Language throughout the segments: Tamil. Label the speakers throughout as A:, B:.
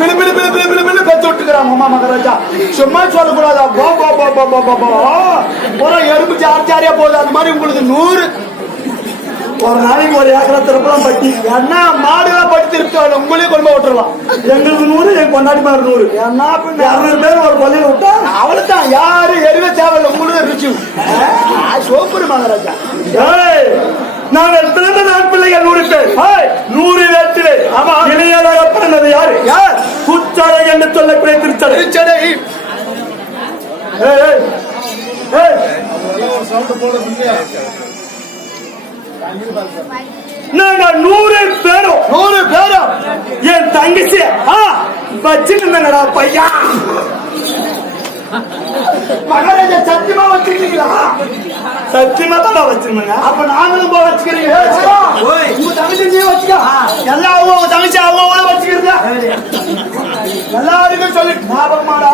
A: பிளு பிளு பிளு பிளு பிளு பிளு பெத்து விட்டுக்கிறாங்க அம்மா மகாராஜா. சும்மா சொல்லக்கூடாதா. போ போ போ போ போ போ போ ஒரு எறும்பு ஜார் ஜாரியா போகுது. அந்த மாதிரி உங்களுக்கு நூறு. ஒரு நாளைக்கு ஒரு ஏக்கரை திருப்பலாம் பட்டி. என்ன மாடுலாம் பட்டி திருப்பிட்டு உங்களே கொண்டு விட்டுறலாம். எங்களுக்கு நூறு எங்க கொண்டாடி மாதிரி நூறு. என்ன இரநூறு பேர் ஒரு கொல்லையில விட்டா அவ்வளவுதான் யாரு எருவே தேவையில்ல. உங்களுக்கு ருச்சி சோப்புரு மகாராஜா.
B: நாங்கள் பிறந்த நாள் பிள்ளைகள் நூறு பேர் நூறு வேற்றிலே
A: ஆமா.
B: இளையராக பிறந்தது யாரு?
A: யார்?
B: குச்சாலை என்று சொல்லக்கூடிய
A: திருச்சடை.
B: நாங்கள் நூறு பேரும்
A: நூறு பேரும்
B: என் தங்கச்சி ஆ, வச்சிருந்தங்கடா பையா.
A: மகாராஜா சத்தியமா வச்சிருக்கீங்களா?
B: சத்தியமா தான் வச்சிருந்தேங்க.
A: அப்ப நாங்களும் போய் வச்சுக்கிறீங்க. உங்க வச்சுக்க. எல்லாம் அவங்க எல்லாருக்கும் சொல்லி ஞாபகமாடா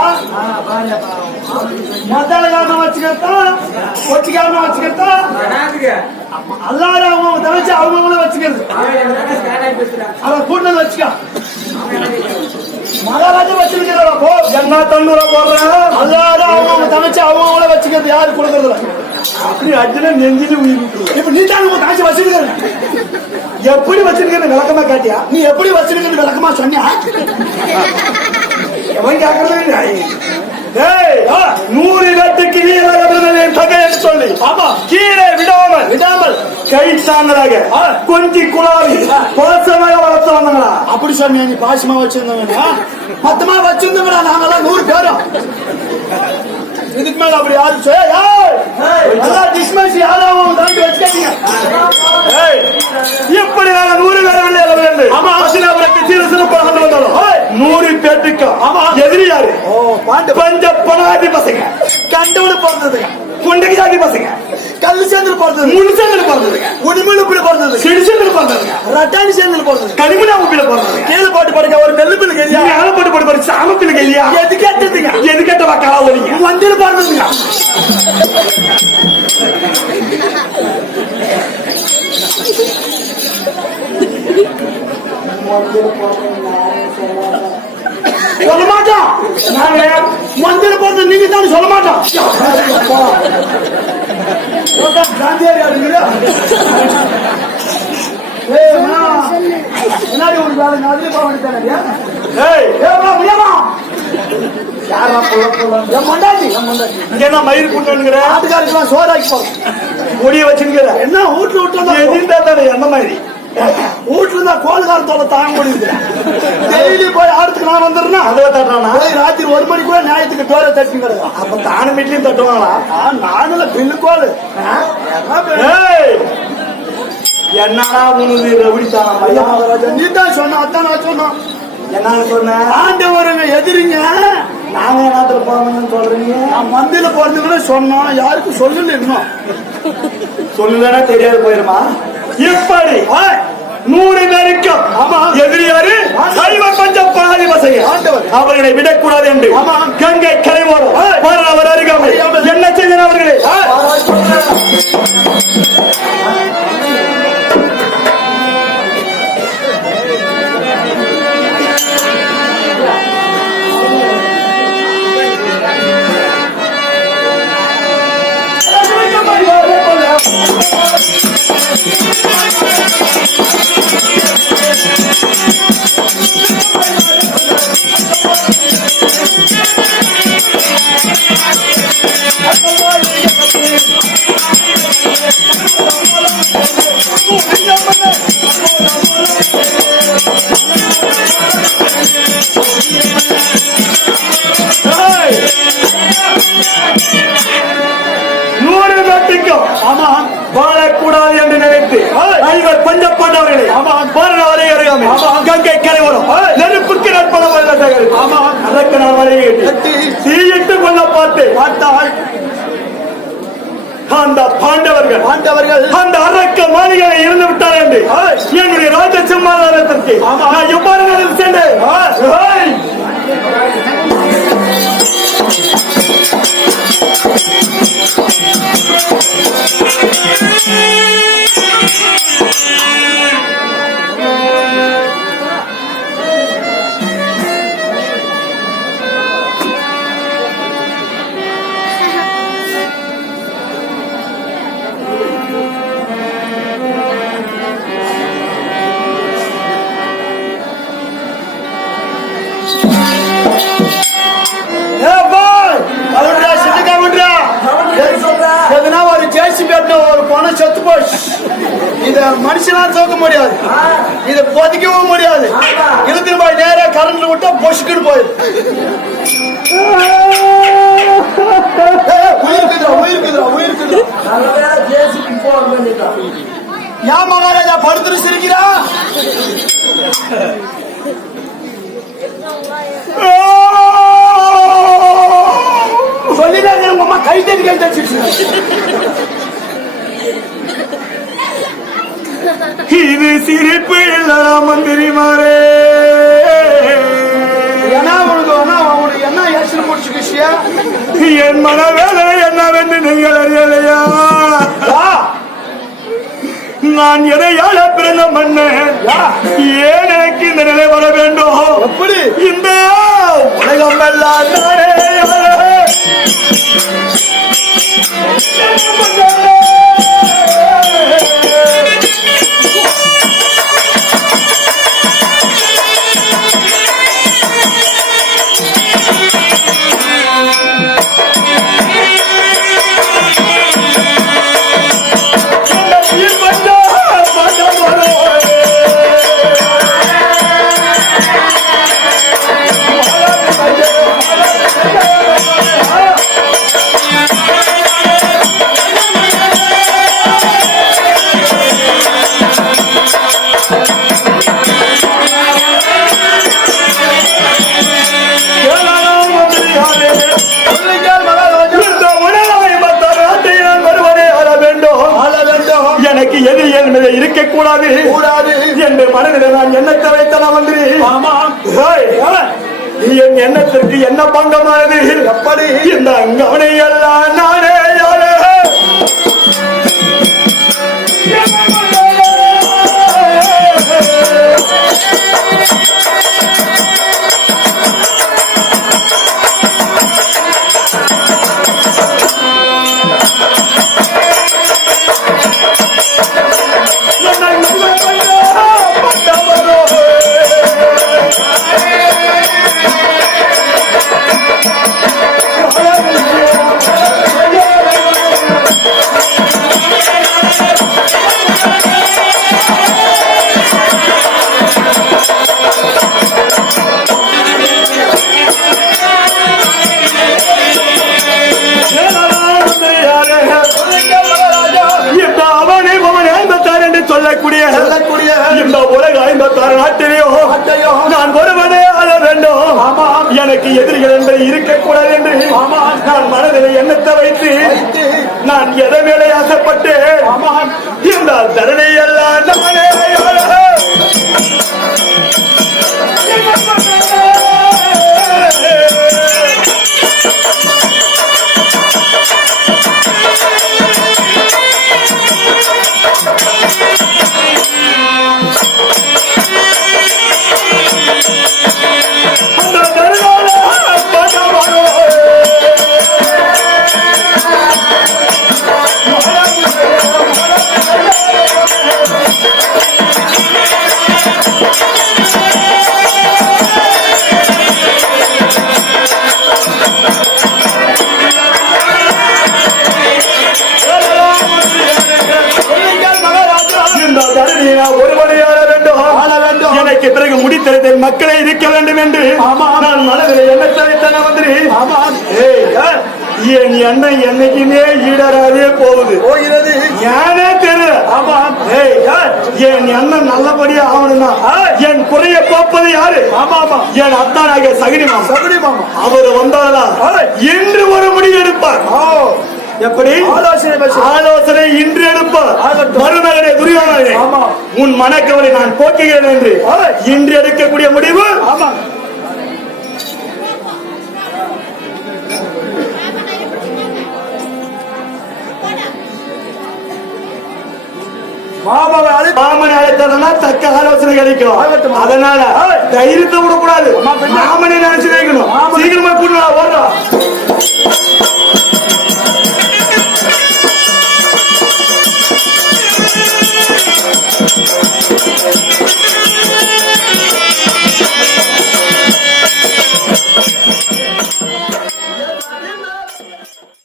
A: மத்தால காரணம் வச்சுக்கிறதா? ஒட்டிக்காம வச்சுக்கிறதா? எல்லாரும் அவங்க அவங்க தங்கச்சி அவங்க அவங்கள வச்சுக்கிறது அதை கூட்டணி வச்சுக்க. மகாராஜா வச்சிருக்கிறா போ.
B: என்ன தண்ணூரா போடுறேன்
A: எல்லாரும் அவங்க அவங்க தங்கச்சி அவங்க அவங்கள வச்சுக்கிறது யாரு கொடுக்கறதுல
B: அப்படி அஜின நெஞ்சில உயிர் விட்டுருவேன்.
A: இப்ப நீ தான் உங்க தங்கச்சி வச்சிருக்க
B: எப்படி வச்சிருக்கேன்னு விளக்கமா காட்டியா?
A: நீ எப்படி வச்சிருக்கிறது விளக்கமா சொன்னியா?
B: எவன் கேக்குறது ஏய், நூறு இடத்துக்கு நீராக பிறந்தது சொல்லி.
A: ஆமா.
B: கீழே விடாமல்
A: விடாமல்
B: கை தாங்களாக கொஞ்சி குழாவி பாசமாக வளர்த்து வந்தாங்களா
A: அப்படி சாமி நீ பாசமா வச்சிருந்தவங்க மொத்தமா வச்சிருந்தவங்களா? நாங்கெல்லாம் நூறு பேரும் இதுக்கு மேல அப்படி யாரும் டிஸ்மஸ் யாராவது
B: இப்படி நாங்க நூறு பேரவில்லை அல்லவென்று
A: ஆமா.
B: அசினாபுரத்து சீரசிறப்பாக வந்தாலும்.
A: ஏய்.
B: நூறு பேருக்கு
A: ஆமா.
B: எதிரி யாரு? பஞ்ச பணாதி பசங்க.
A: கண்டவனு பிறந்ததுங்க
B: குண்டகி ஜாதி பசங்க.
A: கல்லு சேர்ந்து பிறந்தது.
B: முழு சேர்ந்து பிறந்ததுங்க
A: உடிமலு இப்படி பிறந்தது.
B: சிடு சேர்ந்து பிறந்ததுங்க
A: ரட்டாணி சேர்ந்து பிறந்தது.
B: கனிமலா உப்பில பிறந்ததுங்க
A: கீழே பாட்டு படிக்க ஒரு நெல்லு பிள்ளை கேள்வியா சொல்ல மாட்டோம். நாங்க மந்திர பிறந்த நீங்க தான் சொல்ல மாட்டோம். முன்னாடி ஒரு வேலை மாதிரி போக வேண்டியதானே
B: என்ன மயிர் கூட்டணுங்கிற
A: ஆட்டுக்காருக்கெல்லாம் சோறாக்கி போடு.
B: முடிய வச்சுங்கிற
A: என்ன வீட்டுல விட்டு
B: என்ன மாதிரி.
A: வீட்டுல இருந்தா கோல்காரத்தோட தாங்க முடியுது டெய்லி போய் ஆடுறதுக்கு நான் வந்துடுறேன்னா
B: அதை தட்டானா
A: போய் ராத்திரி ஒரு மணிக்குள்ள நியாயத்துக்கு டோரை தட்டி கிடக்கும்
B: அப்ப தானும் வீட்லயும் தட்டுவாங்களா?
A: நானும் பில்லு கோல்
B: என்னடா உனது ரவுடித்தானா
A: ஐயா மகாராஜா நீ தான் சொன்ன அதான் நான் சொன்னோம்
B: என்னன்னு சொன்ன?
A: ஆண்டவருங்க எதிரிங்க.
B: நாங்க என்னத்துல போறோம்னு சொல்றீங்க?
A: நான் மந்தியில போறதுக்குள்ள சொன்னோம் யாருக்கும் சொல்லல இன்னும்.
B: சொல்லலன்னா தெரியாது போயிருமா? இப்படி
A: ஏய்,
B: நூறு பேருக்கும்
A: ஆமா.
B: எதிரி யாரு சைவ பஞ்சம் பாதி
A: ஆண்டவர்.
B: அவர்களை விடக்கூடாது என்று. கங்கை கங்கை கரைவோரம்
A: ஏய்.
B: நெருப்புக்கு நட்பணம் வருகிறார்கள்
A: ஆமா.
B: அதற்கு நான்
A: கட்டி.
B: தீயிட்டு கொள்ள பார்த்து
A: பார்த்தால்.
B: அந்த பாண்டவர்கள்.
A: ஆண்டவர்கள்
B: அந்த அரக்க மாளிகையில் இருந்து விட்டார் என்று. என்னுடைய ராஜ சம்மாதானத்திற்கு
A: ஆமா.
B: நான் எவ்வாறு நடந்து சென்றேன்? ஏய்.
A: இத மனுஷனா தூக்க முடியாது. இத பொதிக்கவும் முடியாது. இழுத்துட்டு போய் நேரா கரண்ட்ல விட்டா பொசுக்குன்னு போயிடும். ஏய், உயிருக்குதுடா உயிருக்குதுடா ஏன் மகாராஜா படுத்துட்டு சிரிக்கிறா? சொல்லிதான் உங்க அம்மா கை தட்டி கை தச்சிருச்சு
B: இது சிரிப்பு எல்லாம்
A: முடிச்சு விஷயா
B: என் மனவேலை என்னவென்று நீங்கள் அறியலையா நான் எதையால பிறந்த மன்னன் எனக்கு இந்த நிலை வர வேண்டும்.
A: எப்படி?
B: இந்த உலகம் எல்லாம் என்பதை இருக்கக்கூடாது
A: கூடாது.
B: என்று மனதில் நான் எண்ணத்தை வைத்தன மந்திரி
A: ஆமா.
B: என் எண்ணத்திற்கு என்ன பங்கமானது
A: எப்படி?
B: இந்த அங்கவனை எல்லாம் நானே இந்த அவனை பவன் ஐம்பத்தாறு என்று சொல்லக்கூடிய இந்த உலக ஐம்பத்தாறு நாட்டிலேயோ நான் வேண்டும்
A: ஆமாம்.
B: எனக்கு எதிரிகள் என்பது இருக்கக்கூடாது என்று. நான் மனதில் எண்ணத்தை வைத்து நான் எதை மேலே ஆசைப்பட்டு. இந்த தரணை முடித்தரத்தில் மக்களே இருக்க வேண்டும் என்று. நான் மனதில் எண்ணத்தை வைத்தன மந்திரி என் எண்ணம் என்னைக்குமே ஈடராதே போகுது.
A: போகிறது.
B: ஏனே தெரியல. ஏய், என் எண்ணம் நல்லபடியா ஆகணும்னா என் குறைய போப்பது யாரு?
A: ஆமா ஆமா
B: என் அத்தானாகிய சகினி மாமா.
A: சகுனி மாமா.
B: அவர் வந்தாரா இன்று ஒரு முடிவு எடுப்பார்.
A: ஓ
B: எப்படி
A: ஆலோசனை.
B: ஆலோசனை இன்று எடுப்பார். மருமகனே. உன் மனக்கவலை நான் போக்குகிறேன் என்று. இன்று எடுக்கக்கூடிய முடிவு
A: ஆமா
B: மாமனை அழைத்ததுனா தக்க ஆலோசனை கிடைக்கும். அதனால தைரியத்தை விடக்கூடாது. மாமனை